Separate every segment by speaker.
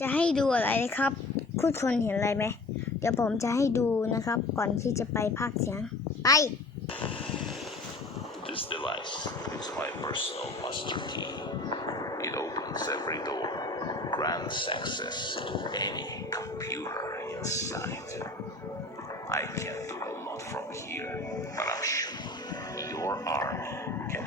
Speaker 1: จะให้ดูอะไรครับ คุณคนเห็นอะไรไหม เดี๋ยวผมจะให้ดูนะครับ ก่อนที่จะไปภาคเสียง ไป
Speaker 2: This device is my personal master key. It opens every door, grants access to any computer inside. I can't do a lot from here, but I'm sure your army can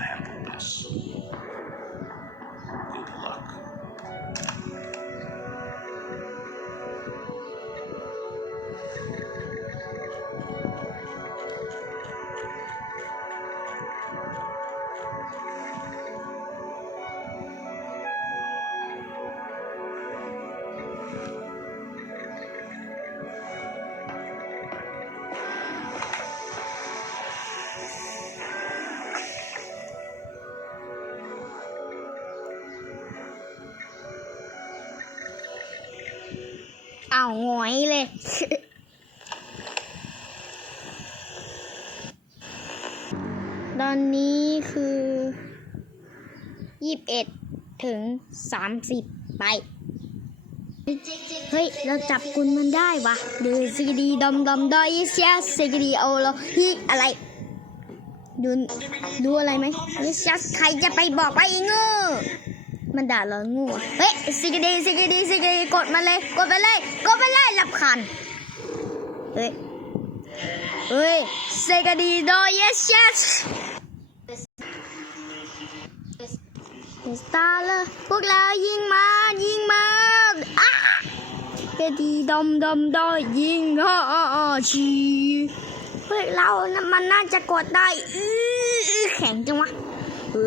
Speaker 1: อ้าวหงอยเลย ตอนนี้คือยี่สิบเอ็ดถึงสามสิบไป เฮ้ย เราจับกุลมันได้วะเดือสิกดีดอมดอมดอยเสียสิกดีเอาเราฮิอะไร ดู ดูอะไรไหมเยใครจะไปบอกไปเงอ มันด่าเรางูเฮ้ยสิกดีสิกดีสิกดีกดมาเลย กดไปเลย กดไปเลยรับคัน เฮ้ย เฮ้ยสิกดีดอยเสียสตาร์เลยพวกเรายิงมายิงมาอ้ากดีดมดมดอยยิงฮ่อชีเฮ้ยเรานะมันน่าจะกดได้แข็งจังวะเอ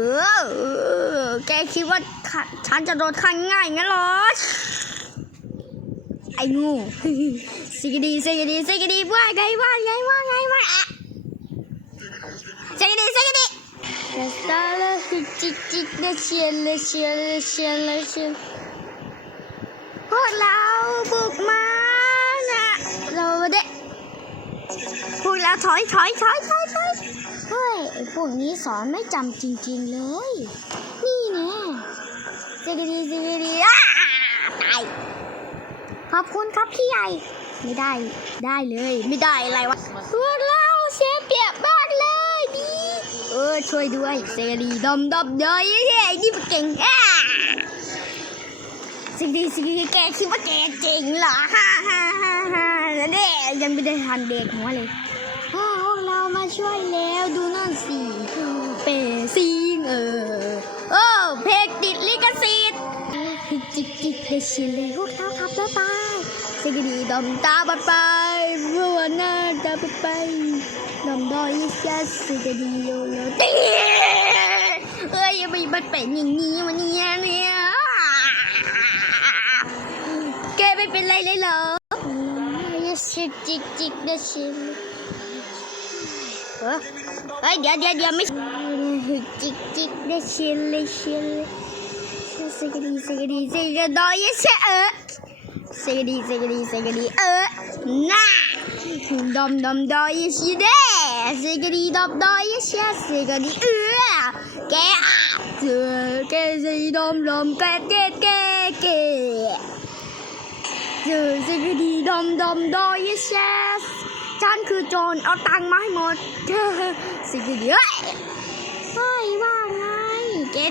Speaker 1: อแกคิดว่า ข้าฉันจะโดนขันง่ายงั้นหรอ ไอ้งูสิกดีสิกดีสิกดีว่าไงว่าไงว่าไงว่าอะสิกดีสิกดีเดสตาเลจิกจิกเดเชียนเลเชียนเลเชียนเลเชียนพวกเราบุกมานะเราเด็กพวกเราถอยถอยถอยถอยถอยเฮ้ยไอพวกนี้สอนไม่จำจริง ๆเลย นี่ แน่สิดีสิกดีอ้าตายขอบคุณครับพี่ใหญ่ ไม่ได้ ได้เลย ไม่ได้อะไรวะพวกเราเสียเปรียบมากเลยดีเออช่วยด้วยเซรีดมดมเดยไอ้นี่มันเก่งอะสิ่งดีสิ่งดีแกคิดว่าแกเจ๋งเหรอฮ่าฮ่าฮ่าฮ่าแล้วเด็ยังไม่ได้ทันเด็กหัวเลยอ้าวพวกเรามาช่วยแล้วดูนั่นสิเปซิงเออ สิทธิ์จิกจิกเดชิเลยพวกเราขับรถไปสิ่งดีดมตาบัดไปเมื่อวันหน้าตาบัดไปดมดอยแค่สิ่งดีโยโลตีเอ้ยยังไม่มันเป็นอย่างนี้วันนี้เนี่ยแกไม่เป็นไรเลยเหรออย่าชิกจิกจิกนะชิมเฮ้ยเฮ้ยเดี๋ยวเดี๋ยวเดี๋ยวไม่จิกจิกนะชิมเลยชิมเลย สิกดีสิกดีสิกดอยเชเออสิกดีสิกดีสิกดีเออน่าดอมดอมดอยเชเด้สิกดีดอมดอยเชสิกดีเออแกอะเจอแกสิดอมดอมแกแกแกแกเจอสิกดีดอมดอมดอยเชฉันคือโจรเอาตังค์มาให้หมดเธอสิกดีเอ้ย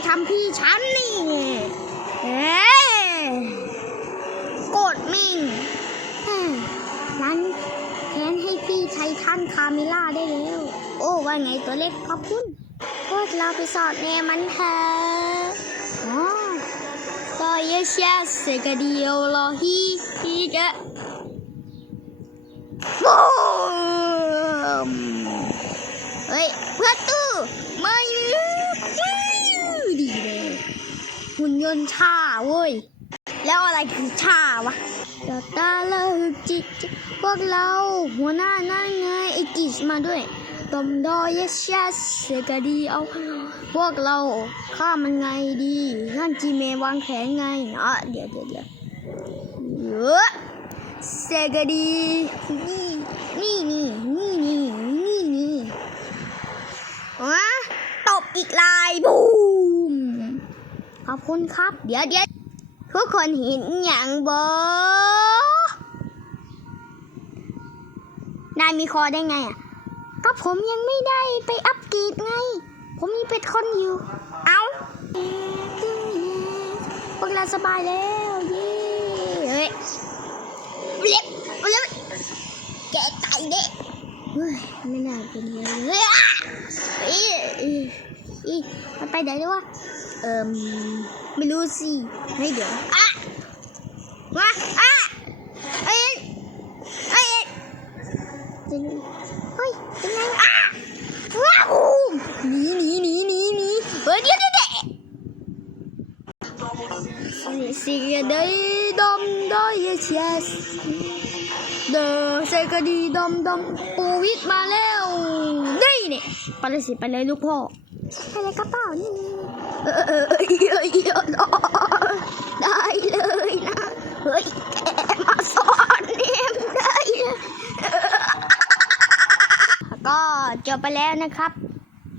Speaker 1: ทำพี่ฉันนี่เอ้ยโกรธมิ่งเฮ้ยงั้นแค้นให้พี่ไททันคาเมล่าได้แล้ว โอ้ว่าไงตัวเล็กขอบคุณพวกเราไปสอดแนมันเถอะอ๋อต่อยเชียสกเดียวรอฮีฮีกะบูมเฮ้ยเพื่อตู้ไม่ดีเลยหุ่ นยนชาเว้ย แล้วอะไรคือชาวะตาตาละฮึกจิกจิกพวกเราหัวหน้านั่นไงไอกิสมาด้วยตอมดอยเชียสกดียวพวกเราฆ่ามันไงดีนั่นจีเมวางแผนไงอะเดี๋ยวเดี๋ยวเดี๋ยวเยอะเซกดีนี่นี่นี่นี่นี่นี่อะตบอีกลายบู ขอบคุณครับ เดี๋ยวเดี๋ยวทุกคนเห็นอย่างบอนายมีคอได้ไงอะ ก็ผมยังไม่ได้ไปอัปเกรดไง ผมยังเป็นคนอยู่ เอาพวกเราสบายแล้วเย้เฮ้ยเล็บเล็บแกตายเด็กเฮ้ยไม่น่าเป็นเลยเฮ้ยอะเอ้ยเอ้ยเอ้ยมันไปไหนแล้ววะ เอ่มไม่รู้สิให้เดี๋ยวอะมาอะเอ้ยเอ้ยเอ้ยเฮ้ยเป็นไงอะว้าวหนีหนีหนีหนีหนีเฮ้ยเดี๋ยวเดี๋ยวเดี๋ยวสิได้ดมได้เชียสเดอเซกดีดมดมปูวิทมาแล้วนี่เนี่ยไปเลยสิไปเลยลูกพ่อ ไปเลยกระเป๋านี่เออเออเออได้เลยนะ เฮ้ยแกมาสอนเนี่ยได้เลยก็จบไปแล้วนะครับ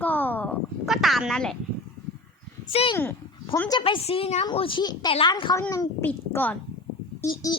Speaker 1: ก็ก็ตามนั้นแหละ ซึ่งผมจะไปซื้อน้ำโอชิ แต่ร้านเขายังปิดก่อน อีอี